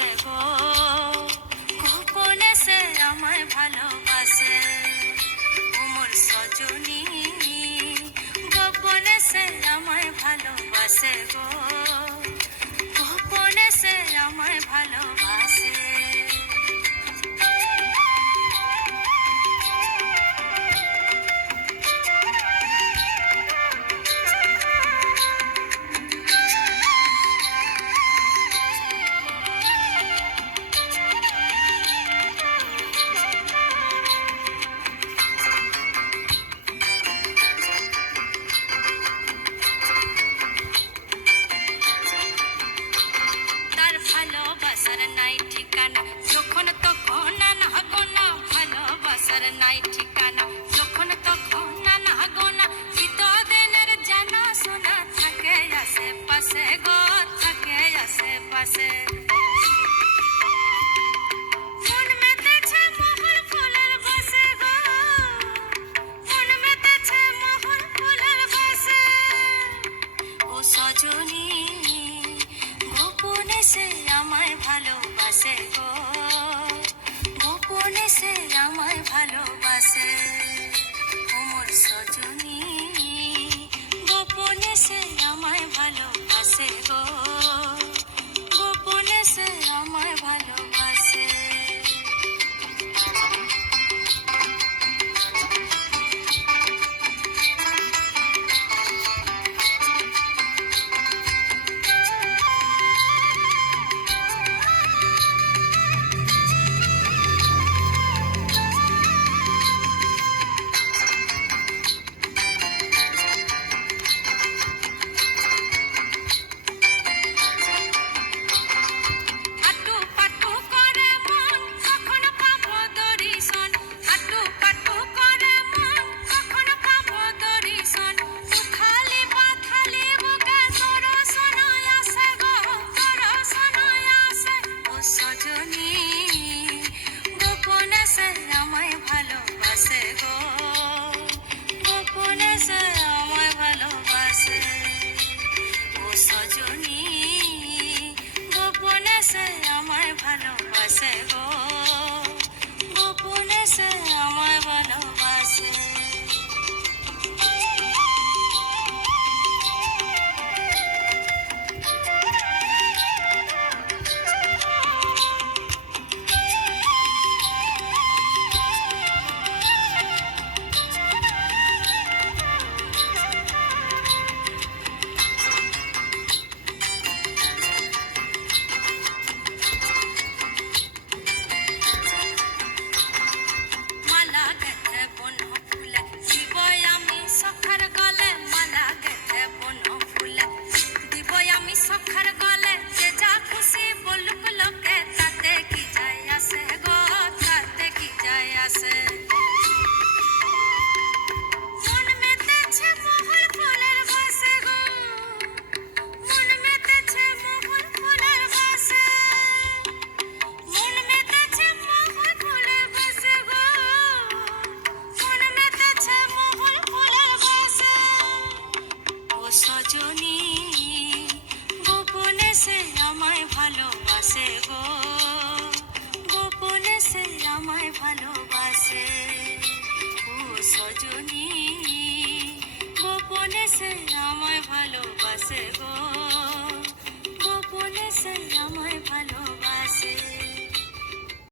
ভালোবাসে গো, গোপনে সে আমায় ভালোবাসে। ওমর সজনী গোপনে সে আমায় ভালোবাসে গো, গোপনে সে আমায় ভালোবাসে। ভালোবাসার নাই ঠিকানা, যখন তখন নানা গোনা। ভালোবাসার নাই ঠিকানা, যখন তখন নানা গোনা। চিতদিনের জানা শোনা থাকে আশেপাশে গো, থাকে আশেপাশে। মন মেতেছে মহুল ফুলের বাসে গো, মন মেতেছে মহুল ফুলের বাসে। ও সজনী গোপনে সে আমায় ভালোবাসে গো, গোপনে সে আমায় ভালোবাসে। ওমর সজনী গোপনে সে আমায় ভালোবাসে গো, গোপনে সে আমায় ভালোবাসে। ভালোবাসে গো, গোপনে সে আমায় ভালোবাসে। মালা গেথে বন ফুলে দিবই আমি সখার গলে, মালা গেথে বন ফুলে দিবই আমি সখার গলে। যে যা খুশি বলুক লোকে, তাতে কি যায় আসে গো, তাতে কি যায় আসে। মন মেতেছে মহুল ফুলের বাসে গো, মন মেতেছে মহুল ফুলের বাসে। মন মেতেছে মহুল ফুলের বাসে গো, মন মেতেছে মহুল ফুলের বাসে। ও সজনী গোপনে সে আমায় ভালোবাসে গো, গোপনে সে আমায় ভালোবাসে। ও সজনী গোপনে সে আমায় ভালোবাসে গো, গোপনে সে আমায়